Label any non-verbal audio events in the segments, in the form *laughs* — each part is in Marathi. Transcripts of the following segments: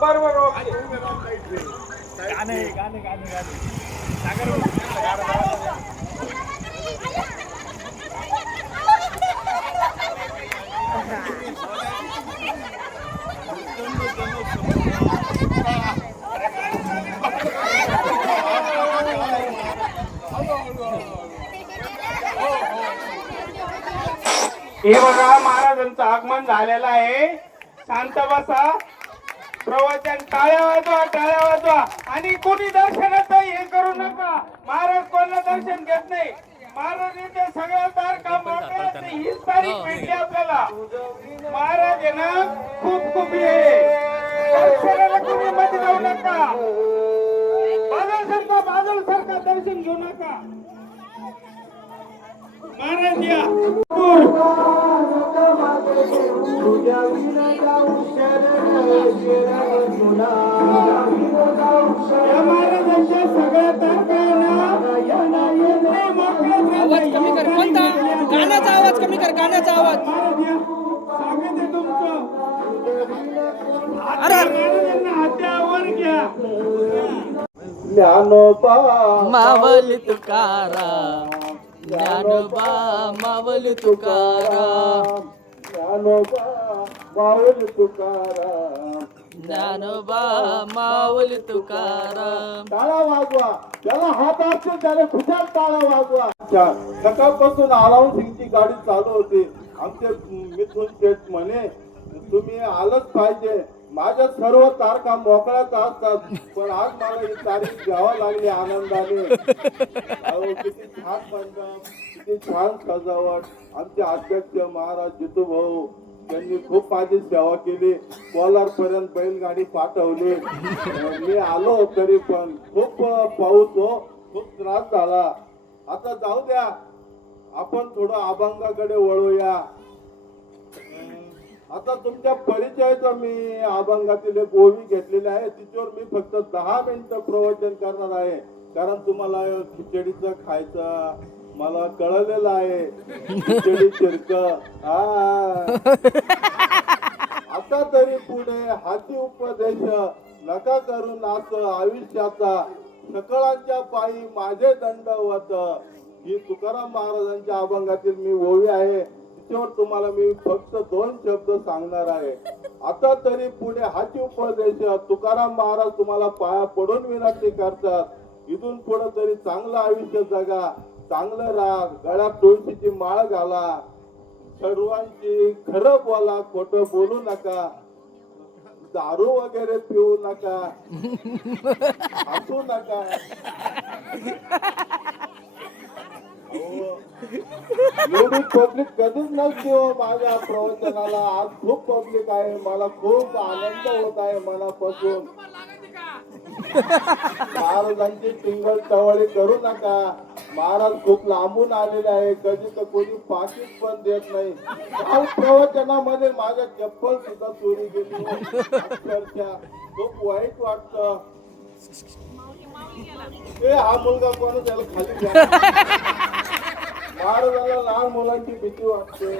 बरोबर ओके गाणे गाणे गाणे गाणे. सागर हे बघा महाराजांचं आगमन झालेलं आहे. शांत बसा. प्रवचन टाळ्या वाजवा टाळ्या वाजवा. आणि कोणी दर्शनाचं हे करू नका. महाराज कोणाला दर्शन घेत नाही? महाराज येते सगळ्या तारखा मोठ्या हीच तारीख भेटली आपल्याला. महाराज आहे ना खूप खूप हे. दर्शनाला कोणी मध्ये जाऊ नका. बाजल सारखा बाजल सारखा दर्शन घेऊ नका. महाराज या. आवाज कमी कर. कोणता? गाण्याचा आवाज कमी कर गाण्याचा आवाज. महाराज मावल तुकारा ज्ञानोबा मावल तुकारा माऊल तुकाराम ज्ञानोबा मावल तुकारा. टाळा वाजवा. ज्याला हात असतो त्याने खुशाल टाळा वाजवा. सकाळपासून आराम सिंगची गाडी चालू होती. आमचे मिथून शेठ म्हणे तुम्ही आलंच पाहिजे. माझ्या सर्व तारखा मोकळ्याच असतात. पण आज मला ही तारीख घ्यावा लागली आनंदाने. अहो, किती छान बांधकाम किती छान सजावट. आमचे अध्यक्ष महाराज जितू भाऊ त्यांनी खूप माझी सेवा केली. कोलार पर्यंत बैलगाडी पाठवली. मी आलो तरी पण खूप पाऊस हो. खूप त्रास झाला. आता जाऊ द्या. आपण थोडं अभंगाकडे वळूया. आता तुमच्या परिचयाचं मी अभंगातील एक ओवी घेतलेली आहे. तिच्यावर मी फक्त दहा मिनिटं प्रवचन करणार आहे. कारण तुम्हाला खिचडीचं खायचं मला कळलेलं आहे. चिरक. आता तरी पुढे हाती उपदेश नका करून असं आयुष्याचा. सकळांच्या पायी माझे दंडवत ही तुकाराम महाराजांच्या अभंगातील मी ओवी आहे. तिच्यावर तुम्हाला मी फक्त दोन शब्द सांगणार आहे. आता तरी पुढे हाती उपदेश तुकाराम महाराज तुम्हाला पाया पडून विनंती करतात. इथून पुढे तरी चांगलं आयुष्य जगा. चांगलं राहा गळ्यात तुळशीची माळ घाला. सर्वांची खरं बोला खोट बोलू नका. दारू वगैरे पिऊ नका. हसू नका. अहो, एवढी पब्लिक कधीच नसते हो माझ्या प्रवचनाला. आज खूप पब्लिक आहे. मला खूप आनंद होत आहे मनापासून. महाराजांची टिंगल टवळी करू नका. महाराज खूप लांबून आलेले आहे. कधी तर कोणी पाकिट पण देत नाही. काल प्रवचनामध्ये माझ्या चप्पल सुद्धा चोरी गेली. अक्षरशः खूप वाईट वाटत. ए हा मुलगा कोण त्याला खाली महाराजाला लहान मुलांची भीती वाटते.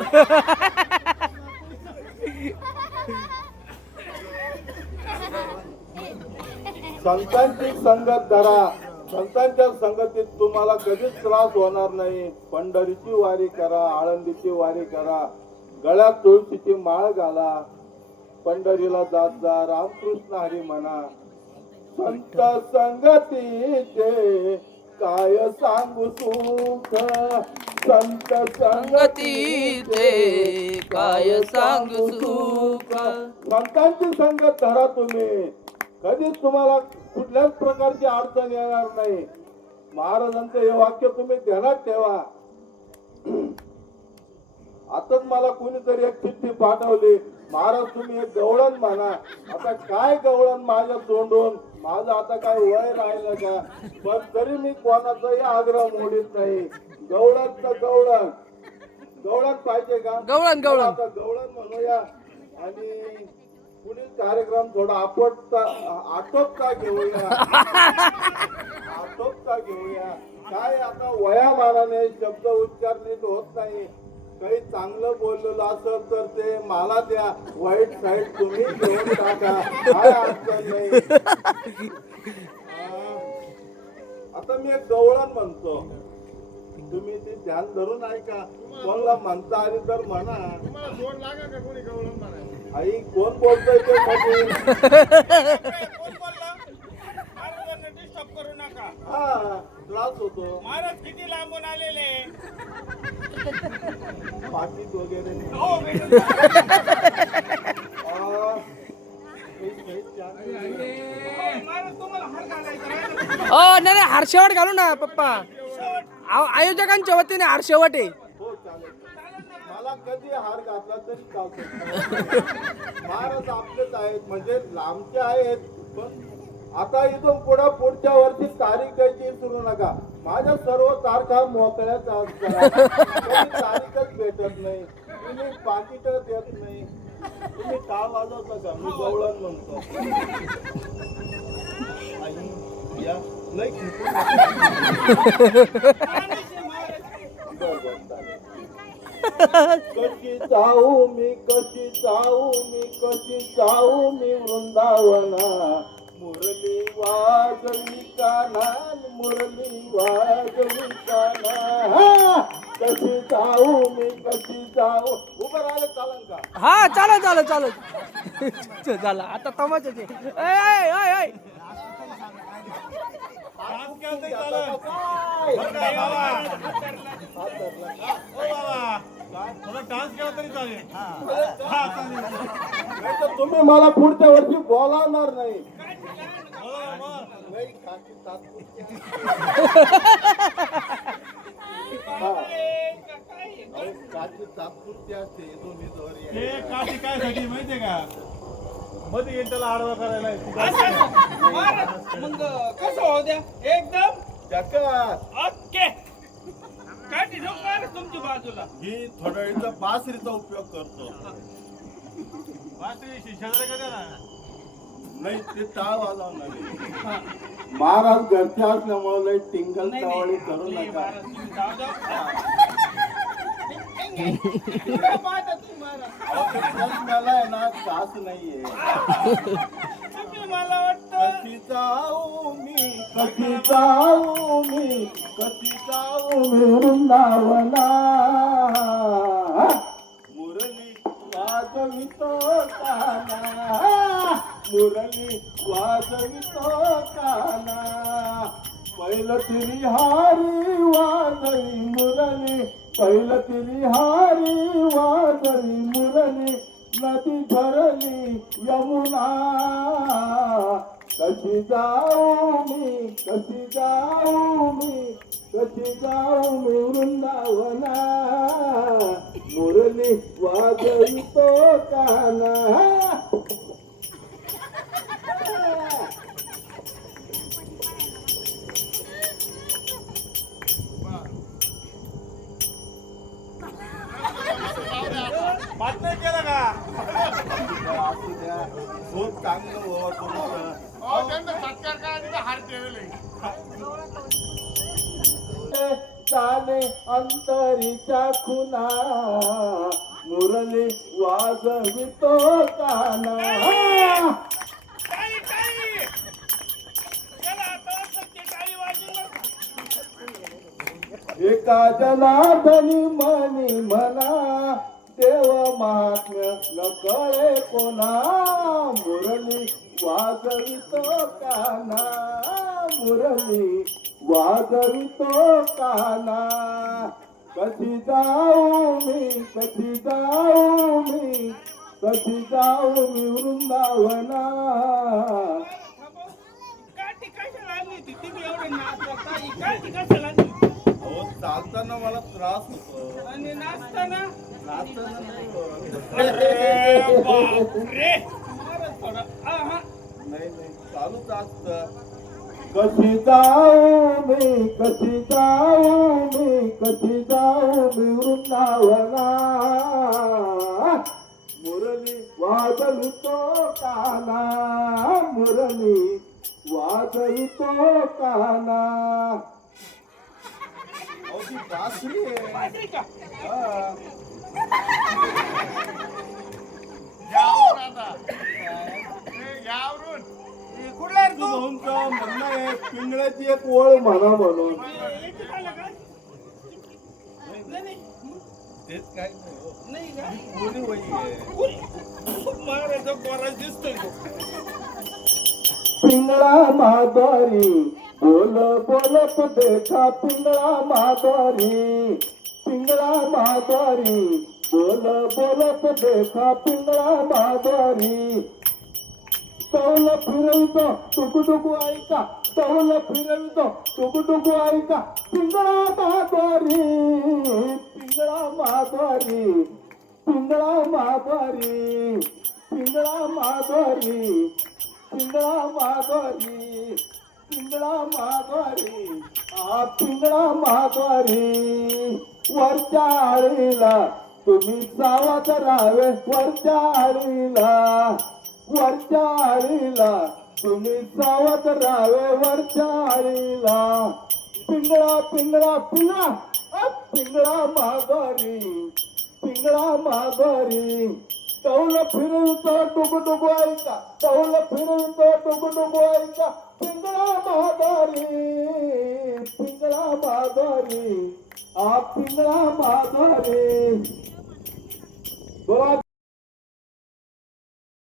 संतांची संगत धरा. संतांच्या संगतीत तुम्हाला कधीच त्रास होणार नाही. पंढरीची वारी करा आळंदीची वारी करा गळ्यात तुळशीची माळ घाला पंढरीला जात जा रामकृष्ण हरी म्हणा. संत संगतीचे काय सांगू सुख? संत संगतीचे काय सांगू सुख? संतांची संगत धरा तुम्ही. कधीच तुम्हाला कुठल्याच प्रकारची अडचण येणार नाही. महाराजांचं हे वाक्य तुम्ही ध्यानात ठेवा. आताच मला कुणीतरी एक चिठ्ठी पाठवली. महाराज तुम्ही एक गवळण म्हणा. आता काय गवळण माझ्या तोंडून? माझं आता काय वय राहिलं का? पण तरी मी कोणाचाही आग्रह मोडीत नाही. गवळण तर गवळण. गवळण पाहिजे का? गवळण, गवळण. आता गवळण म्हणूया. आणि पुढील कार्यक्रम थोडा आपटता आटोपता घेऊया. आटोपता घेऊया. काय आता वयामानाने शब्द उच्चार नीट होत नाही. काही चांगलं बोललेलं असेल तर ते मला द्या. वाईट साईड तुम्ही घेऊन टाका. काय अडचण नाही. *laughs* आता मी एक गवळण म्हणतो. तुम्ही ते ध्यान धरून ऐका. कोणाला म्हणता आली तर म्हणा. तुम्हाला जोड लागा का कोणी गवळण म्हणायला आई कोण बोलतोय ते डिस्टर्ब करू नका. हा त्रास होतो. महाराज किती लांबून आलेले पाठीत वगैरे. हो नाही. महाराज तुम्हाला हार घालायचा. हो नाही नाही हारशेवट घालू ना पप्पा. आव- आयोजकांच्या वतीने हारशेवट हो चालेल मला कधी हार घातला तरी चालतो. महाराज आपलेच आहेत म्हणजे लांबचे आहेत पण आता इथून पुढे पुढच्या वर्षी तारीख द्यायची विसरू नका. माझ्या सर्व तारखा मोकळ्याच असतात कधी तारीखच भेटत नाही. तुम्ही पाकिट देत नाही. तुम्ही का वाजवता का? मी गवळण म्हणतो. आई, या. *laughs* कशी जाऊ मी कशी जाऊ मी कशी जाऊ मी वृंदावना. मुरली वाजवी काना मुरली वाजवी काना हा! कशी जाऊ मी कशी जाऊ उभं राहिलं चालन का? हा चालेल चालेल चालेल *laughs* झालं आता ऐ. डान्स केला तरी चालेल. थोडा डान्स केला तरी चालेल हा चालेल तुम्ही मला पुढच्या वर्षी बोलावणार नाही तात्पुरती आहे. हा. असते दोन्ही दोरी. हे काठी काय साठी माहितीये का मध्ये येऊन त्याला आडवा करायला महाराज *laughs* मग कसं होऊ द्या? एकदम? जगात ओके. काठी ठेवू महाराज तुमच्या बाजूला? ही थोड्या बासरीचा उपयोग करतो. नाही ते टाळ वाजवणार आहे. *laughs* महाराज घरचे असल्यामुळे लई टिंगल नाही, टावळी नाही, करू आपले नका. महाराज तुम्ही जाऊ द्या. इकडे पाहता तुम्ही महाराज. मला आहे ना कास नाहीये. मला वाटतं. कशी जाऊ मी? कशी जाऊ मी? कशी जाऊ मी? वृंदावना मुरली वाजवितो काना. मुरली वाजवितो काना. पहिलं तिरी हारी वाजवी मुरली पहिलं तिरी हारी वाजवी मुरली नदी भरली यमुना. कशी जाऊ मी कशी जाऊ मी कशी जाऊ मी वृंदावना. मुरली वाजवितो काना. चाले अंतरीच्या खुना मुरली वाजवितो काना. एका जनार्दनी मनी म्हणा देव महात्म्य न कळे कोणा मुरली वाजवितो काना मुरली वाजवितो काना कशी जाऊ मी कशी जाऊ मी? कशी जाऊ मी वृंदावना. ही चालताना मला त्रास होतो. आणि नाचताना? नाचताना नाही. नाही. चालूच असत. कशी जाऊ मी कशी जाऊ मी कशी जाऊ मी वृंदावना. मुरली वाजवितो काना मुरली वाजवितो काना. अहो, ती बासरी आहे. बाजरी का हा. यावर आता ए, यावरून कुठला आहे रे तू तुमचं म्हणणं आहे पिंगळ्याची एक ओळ म्हणा म्हणून हे- याच्यात आलं का? नाही, नाही. तेच काय नाही हो. नाही का? कोणी वही आहे उरी. महाराजा गोरा दिसतोय तो. पिंगळा माधुरी बोल बोलत देखा पिंगळा माधुरी पिंगळा माधुरी बोल बोलत देखा पिंगळा माघारी. तौल फिरवितो टुकुटुकू ऐका तौल फिरवितो टुकुटुकू ऐका पिंगळा माघारी पिंगळा माघारी पिंगळा माघारी पिंगळा माघारी पिंगळा माघारी पिंगळा माघारी आ पिंगळा माघारी. वरच्या आळीला तुम्ही सावध राहावे वरच्या आळीला वरच्या आळीला. तुम्ही सावध राहावे वरच्या आळीला. पिंगळा पिंगळा पिंगळा पिंगळा माघारी पिंगळा माघारी. तौल फिरवतो टुकू टुकू ऐका तौल फिरवतो टुकू टुकू ऐका पिंगळा माघारी पिंगळा माघारी आ पिंगळा माघारी. बोला